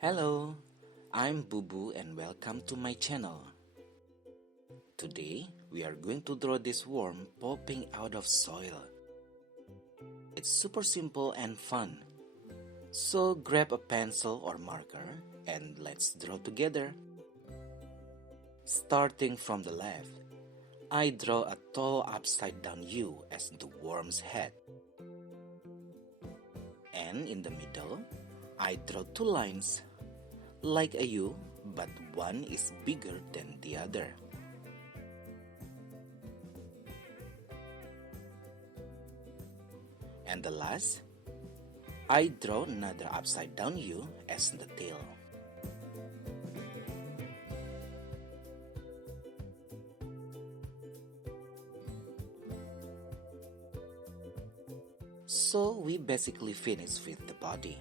Hello, I'm Bubu and welcome to my channel. Today, we are going to draw this worm popping out of soil. It's super simple and fun. So grab a pencil or marker and let's draw together. Starting from the left, I draw a tall upside down U as the worm's head. And in the middle, I draw two lines like a U, but one is bigger than the other. And the last, I draw another upside down U as the tail. So we basically finish with the body.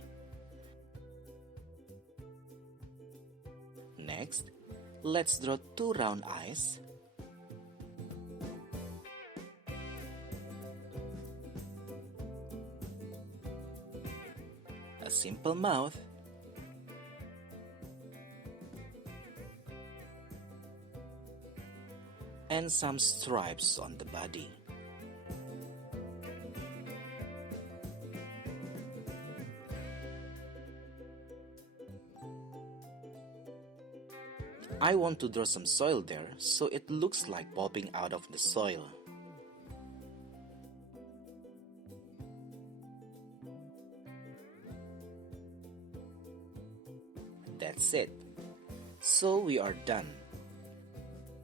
Next, let's draw two round eyes, a simple mouth, and some stripes on the body. I want to draw some soil there so it looks like popping out of the soil. That's it. So we are done.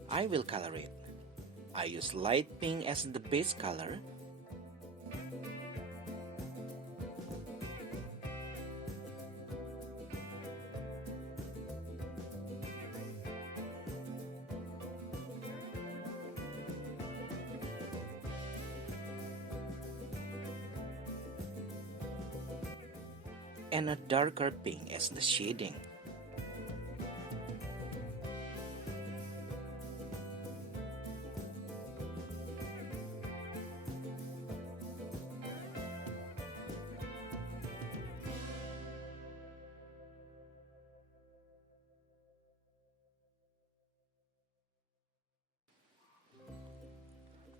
I will color it. I use light pink as the base color. And a darker pink as the shading.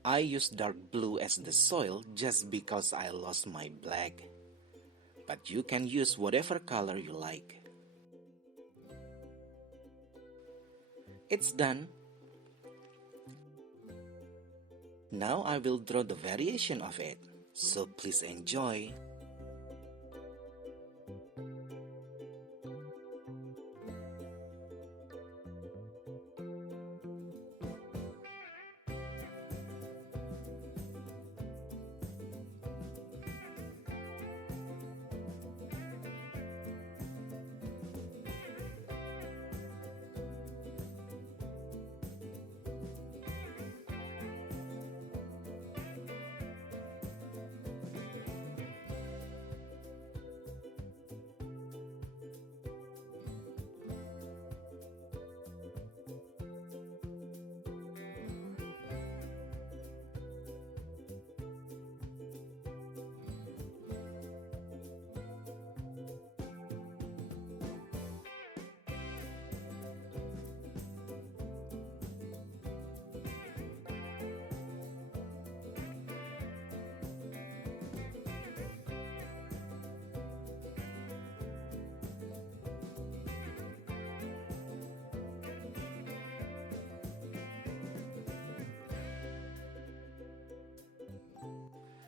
I use dark blue as the soil just because I lost my black. But you can use whatever color you like. It's done. Now I will draw the variation of it, so please enjoy.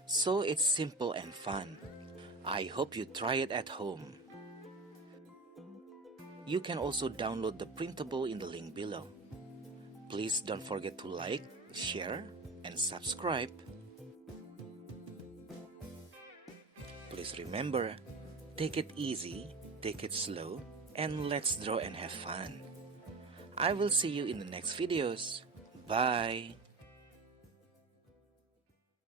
So it's simple and fun. I hope you try it at home. You can also download the printable in the link below. Please don't forget to like, share, and subscribe. Please remember, take it easy, take it slow, and let's draw and have fun. I will see you in the next videos. Bye!